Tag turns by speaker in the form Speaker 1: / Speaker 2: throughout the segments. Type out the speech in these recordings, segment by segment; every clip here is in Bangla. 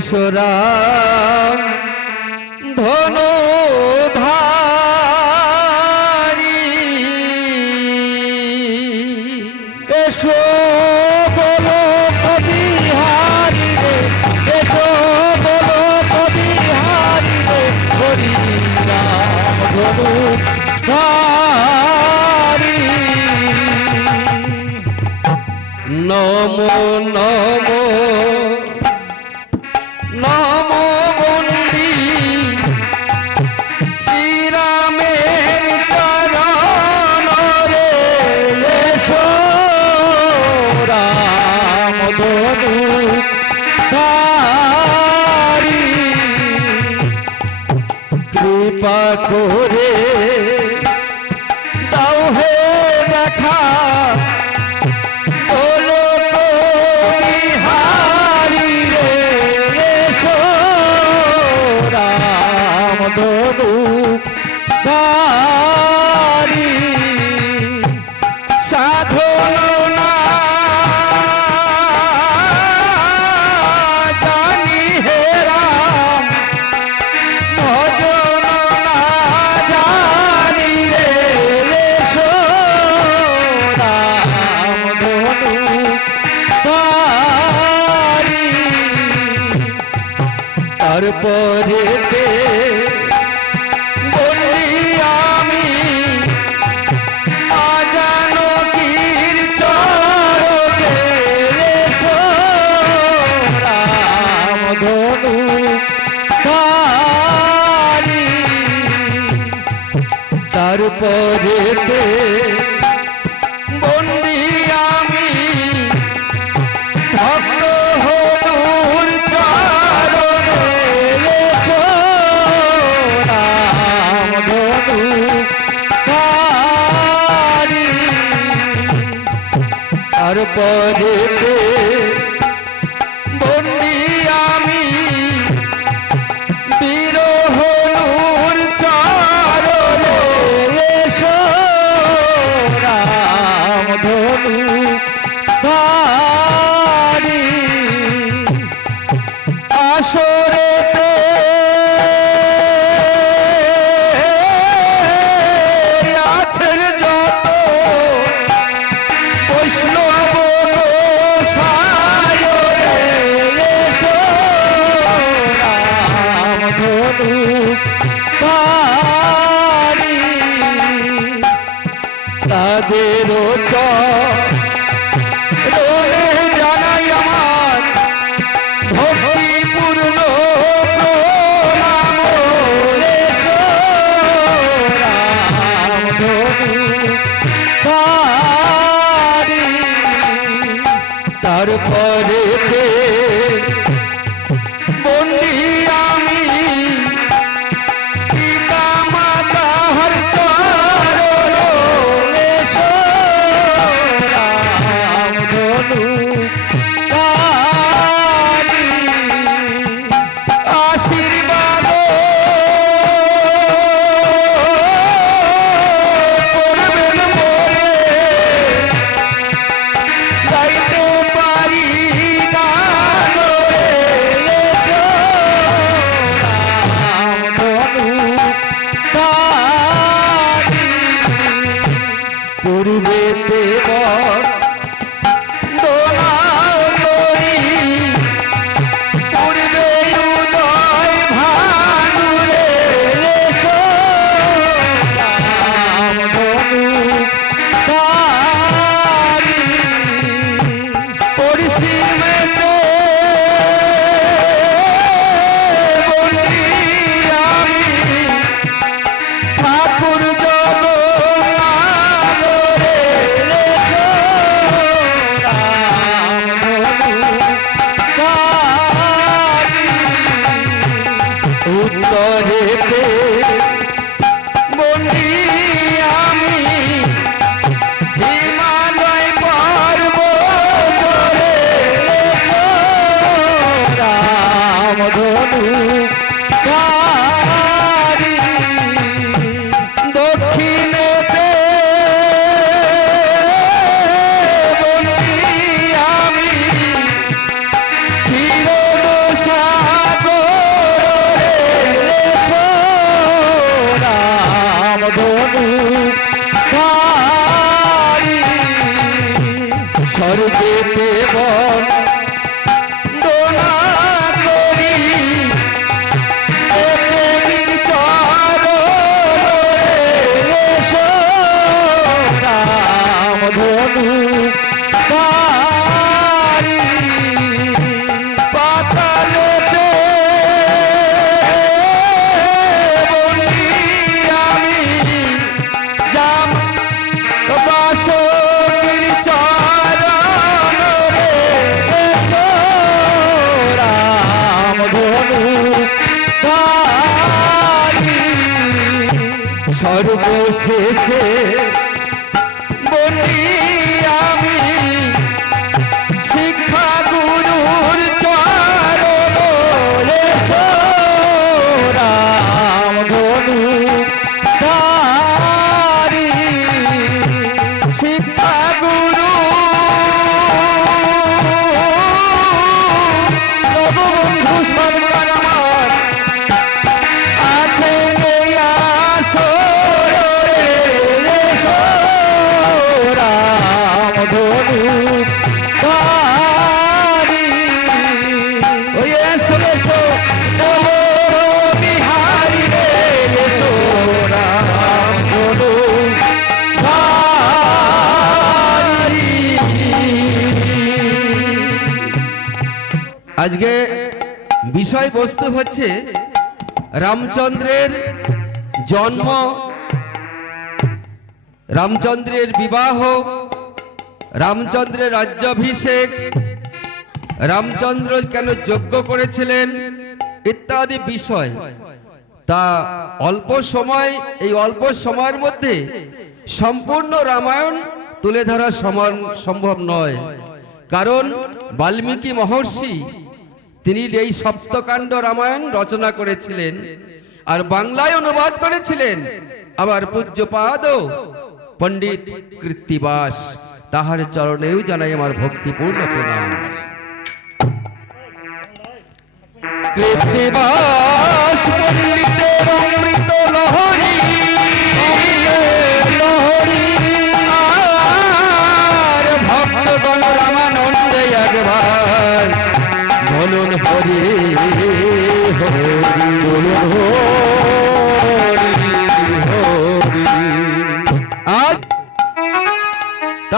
Speaker 1: এসো তারপরে তারপরে তে করে और देते वो সর্বশেষে আজকে বিষয়বস্তু হচ্ছে রামচন্দ্রের জন্ম, রামচন্দ্রের বিবাহ, রামচন্দ্রের রাজ্যাভিষেক, রামচন্দ্র কেন যজ্ঞ করেছিলেন ইত্যাদি বিষয়। তা অল্প সময়, এই অল্প সময়ের মধ্যে সম্পূর্ণ রামায়ণ তুলে ধরা সমান সম্ভব নয়। কারণ বাল্মীকি মহর্ষি তিনি এই সপ্তকাণ্ড রামায়ণ রচনা করেছিলেন আর বাংলায় অনুবাদ করেছিলেন আবার পূজ্যপাদ পণ্ডিত কৃত্তিবাস। তাহার চরণেও জানাই আমার ভক্তিপূর্ণ প্রণাম। কৃত্তিবাস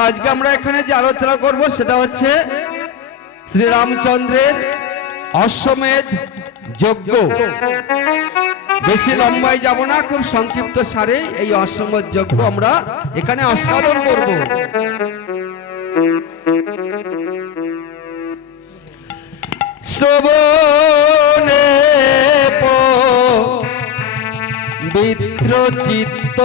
Speaker 1: আজকে আমরা এখানে যে আলোচনা করব সেটা হচ্ছে শ্রীরামচন্দ্রের অশ্বমেধ যজ্ঞ। বেশি লম্বাই যাব না, খুব সংক্ষিপ্ত সারে এই অশ্বমেধ যজ্ঞ আমরা এখানে আস্বাদন করব। শ্রবণে বিত্র চিত্ত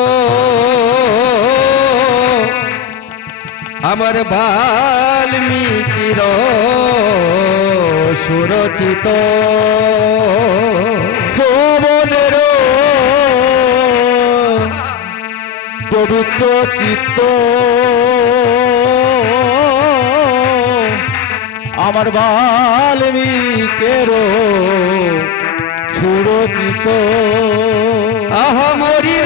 Speaker 1: আমার বাল্মীকির সুরচিত।
Speaker 2: শ্রবণের পবিত্র চিত্ত। আমার বাল্মীকের সুরচিত।
Speaker 1: আহা মরি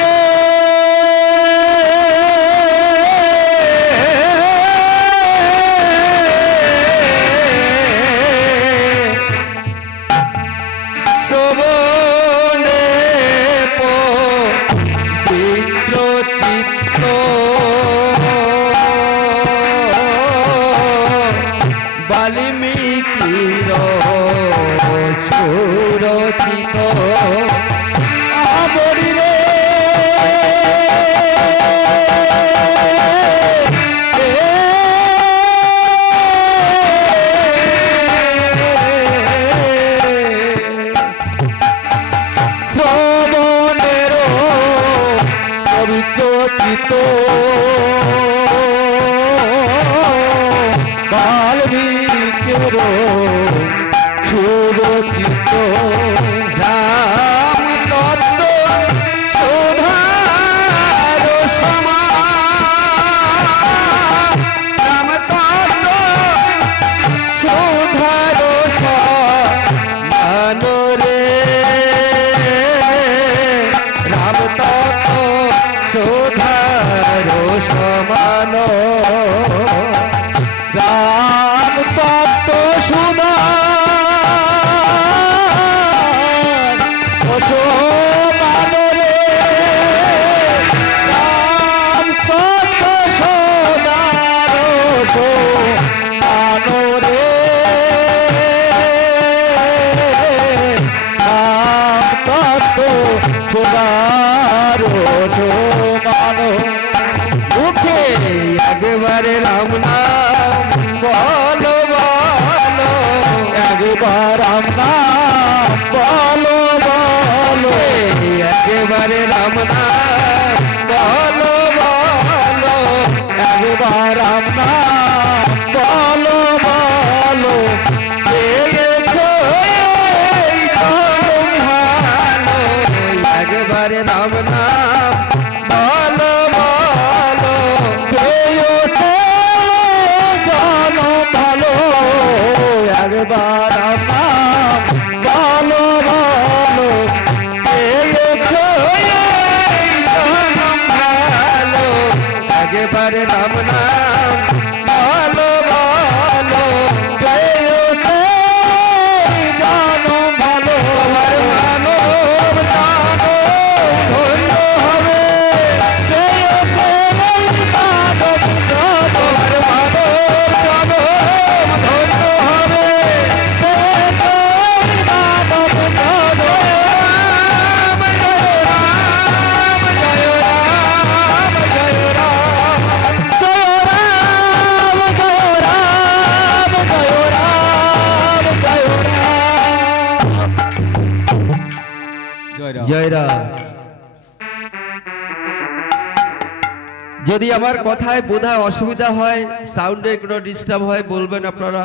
Speaker 1: যদি আমার কথায় বোধহয় অসুবিধা হয় সাউন্ডে কোনো ডিস্টার্ব হয়, বলবেন আপনারা।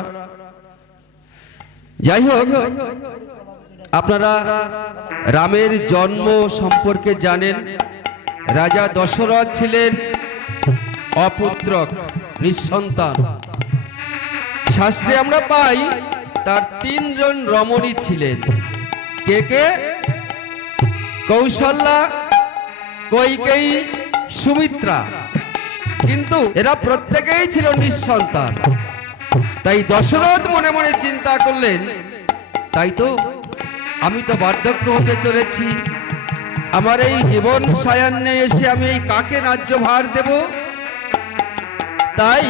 Speaker 1: যাই হোক, আপনারা রামের জন্ম সম্পর্কে জানেন। রাজা দশরথ ছিলেন অপুত্রক, নিঃসন্তান। শাস্ত্রে আমরা পাই, তার তিনজন রমণী ছিলেন। কে কে? কৌশল্যা, কৈকেয়ী, সুমিত্রা। কিন্তু এরা প্রত্যেকেই ছিল নিঃসন্তান। তাই দশরথ মনে মনে চিন্তা করলেন, তাই তো, আমি তো বার্ধক্য হতে চলেছি। আমার এই জীবন সায়ান্নে এসে আমি এই কাকে রাজ্য ভার দেব? তাই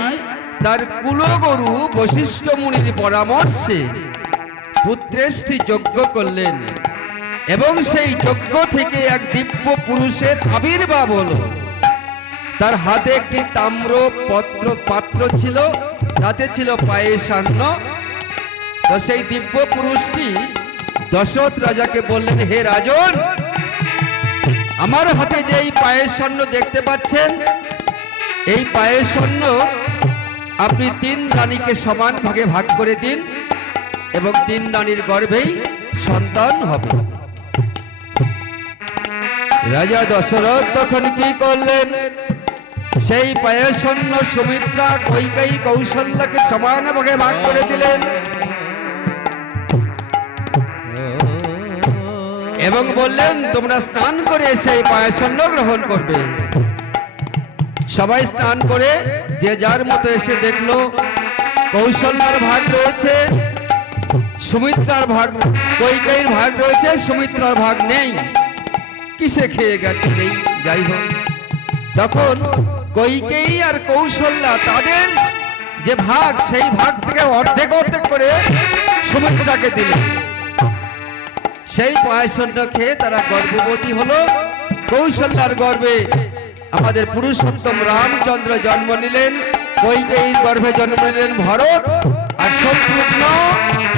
Speaker 1: তার কুলগরু বশিষ্ঠ মুনির পরামর্শে পুত্রেষ্টি যজ্ঞ করলেন এবং সেই যজ্ঞ থেকে এক দিব্য পুরুষের আবির্ভাব হলো। তার হাতে একটি তাম্র পত্র পাত্র ছিল, তাতে ছিল পায়েসান্ন তো সেই দিব্য পুরুষটি দশরথ রাজাকে বললেন, হে রাজন, আমার হাতে যে এই পায়ের স্বর্ণ দেখতে পাচ্ছেন, এই পায়ের স্বর্ণ আপনি তিন রানীকে সমান ভাগে ভাগ করে দিন এবং তিন রানীর গর্ভেই সন্তান হবে। রাজা দশরথ তখন কি করলেন? সেই পায়সন্য সুমিত্রা কৈকাই কৌশল্যকে সমান ভাগে ভাগ করে দিলেন। এবং বললেন, তোমরা স্নান করে সেই পায়সন্য গ্রহণ করবে। সবাই স্নান করে, যে যার মতো এসে দেখল, কৌশল্যার ভাগ রয়েছে, সুমিত্রার ভাগ কৈকাইয়ের ভাগ রয়েছে, সুমিত্রার ভাগ নেই। কিসে খেয়ে গেছে নেই যাই হোক। তখন কৈকেয়ী আর কৌশল্যা তাদের যে ভাগ, সেই ভাগ থেকে অর্ধেক অর্ধেক করে সুমিত্রাকে দিলেন সেই পায়সন্য খেয়ে তারা গর্ভবতী হলো। কৌশল্যার গর্ভে আমাদের পুরুষোত্তম রামচন্দ্র জন্ম নিলেন, কৈকেয়ীর গর্ভে জন্ম নিলেন ভরত আর শত্রুঘ্ন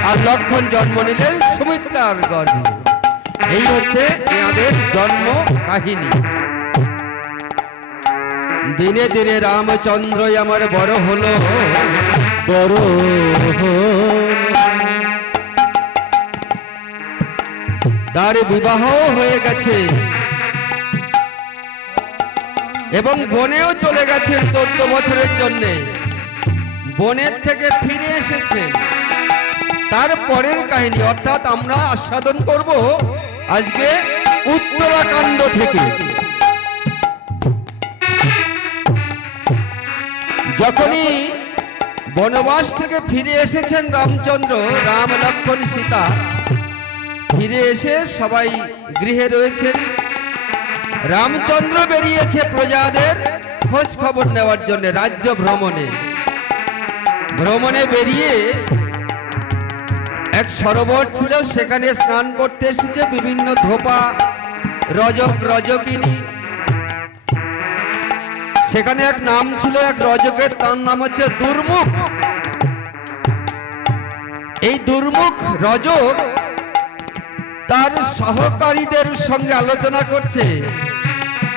Speaker 1: আর লক্ষণ জন্ম নিলেন সুমিত্রার গর্ভে। এই হচ্ছে এনাদের জন্ম কাহিনী। দিনে দিনে রামচন্দ্রই আমার বড় হলো।
Speaker 2: বড়
Speaker 1: তার বিবাহ হয়ে গেছে। এবং বনেও চলে গেছেন চোদ্দ বছরের জন্য। বনের থেকে ফিরে এসেছেন। তার পরের কাহিনী, অর্থাৎ আমরা আস্বাদন করব আজকে উত্তরাখণ্ড থেকে। যখনই বনবাস থেকে ফিরে এসেছেন রামচন্দ্র, রাম লক্ষণ সীতা, ফিরে এসে সবাই গৃহে রয়েছেন। রামচন্দ্র বেরিয়েছে প্রজাদের খোঁজ খবর নেওয়ার জন্য রাজ্য ভ্রমণে। ভ্রমণে বেরিয়ে এক সরোবর ছিল, সেখানে স্নান করতে এসেছে বিভিন্ন ধোপা রজক রজকিনী সেখানে এক নাম ছিল এক রজকের, তার নাম হচ্ছে দুর্মুখ। এই দুর্মুখ রজক তার সহকারীদের সঙ্গে আলোচনা করছে।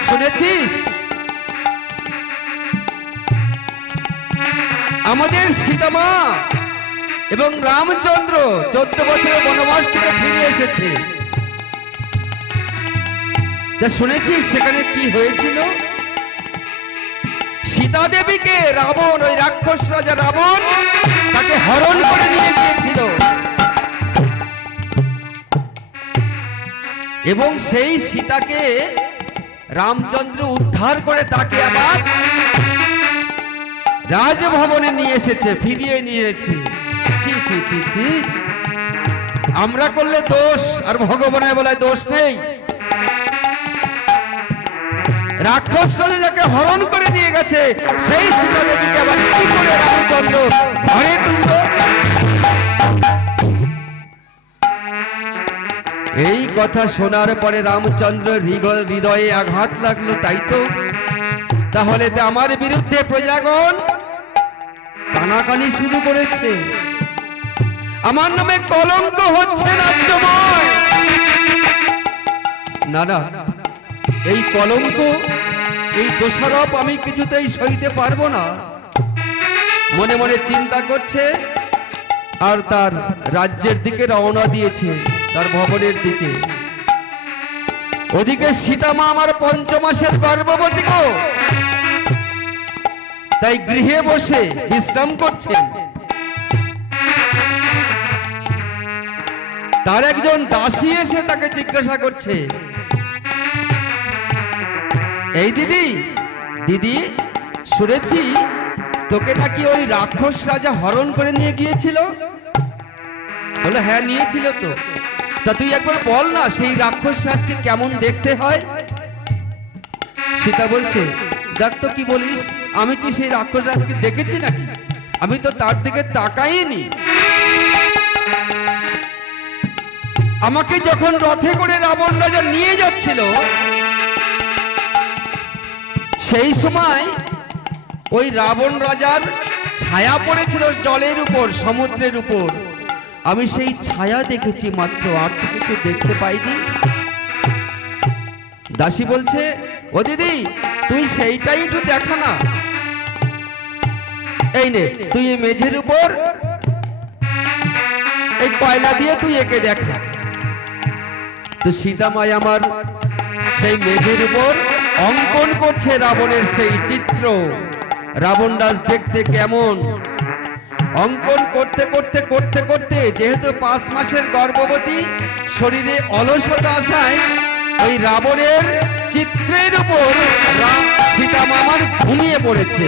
Speaker 1: শুনেছিস? আমাদের সীতামা এবং রামচন্দ্র চোদ্দ বছরের বনবাস থেকে ফিরে এসেছে। তা শুনেছিস সেখানে কি হয়েছিল? সীতা দেবীকে রাবণ, ওই রাক্ষস রাজা রাবণ তাকে হরণ করে নিয়ে গিয়েছিল। এবং সেই সীতাকে রামচন্দ্র উদ্ধার করে তাকে আবার রাজভবনে নিয়ে এসেছে, ফিরিয়ে নিয়ে এসেছে। ছি ছি ছি ছি। আমরা করলে দোষ, আর ভগবানের বলায় দোষ নেই। রাক্ষস রাজা যাকে হরণ করে নিয়ে গেছে, সেই সীতা দেবীকে আবার কি করে রামচন্দ্র ঘরে তুলল? এই কথা শোনার পরে রামচন্দ্র হৃদয়ে আঘাত লাগল, তাই তো? তাহলে তো আমার বিরুদ্ধে প্রজাগণ কানাকানি শুরু করেছে। আমার নামে কলঙ্ক হচ্ছে রাজ্যময়। না না এই কলঙ্ক, এই দোষারোপ আমি কিছুতেই সইতে পারব না। মনে মনে চিন্তা করছে, আর তার রাজ্যের দিকে রওনা দিয়েছে, তার ভবনের দিকে। ওদিকে সীতামা আমার পঞ্চমাসের গর্ভবতী গো। তাই গৃহে বসে বিশ্রাম করছেন তার একজন দাসী এসে তাকে জিজ্ঞাসা করছে এই দিদি দিদি, শুনেছি তোকে নাকি ওই রাক্ষস রাজা হরণ করে নিয়ে গিয়েছিল? বলে হ্যাঁ নিয়েছিল তো। তা তুই একবার বল না, সেই রাক্ষস রাজকে কেমন দেখতে হয়? সীতা বলছে, দেখ তো কি বলিস, আমি কি সেই রাক্ষস রাজকে দেখেছি নাকি? আমি তো তার দিকে তাকাইনি। আমাকে যখন রথে করে রাবণ রাজা নিয়ে যাচ্ছিল সেই সময় ওই রাবণ রাজার ছায়া পড়েছিল জলের উপর, সমুদ্রের উপর। আমি সেই ছায়া দেখেছি মাত্র, আর তো কিছু দেখতে পাইনি। দাসী বলছে, ও দিদি, তুই সেইটাই একটু দেখা না। এই নে, তুই এই মেঝের উপর, এই কয়লা দিয়ে তুই একে দেখা। তো সীতামাই আমার সেই মেঘের উপর অঙ্কন করছে রাবণের সেই চিত্র। রাবণ দাস দেখতে কেমন? অঙ্কন করতে করতে করতে করতে যেহেতু পাঁচ মাসের গর্ভবতী, শরীরে অলসতা আসায় ওই রাবণের চিত্রের উপর সীতা মামার ঘুমিয়ে পড়েছে।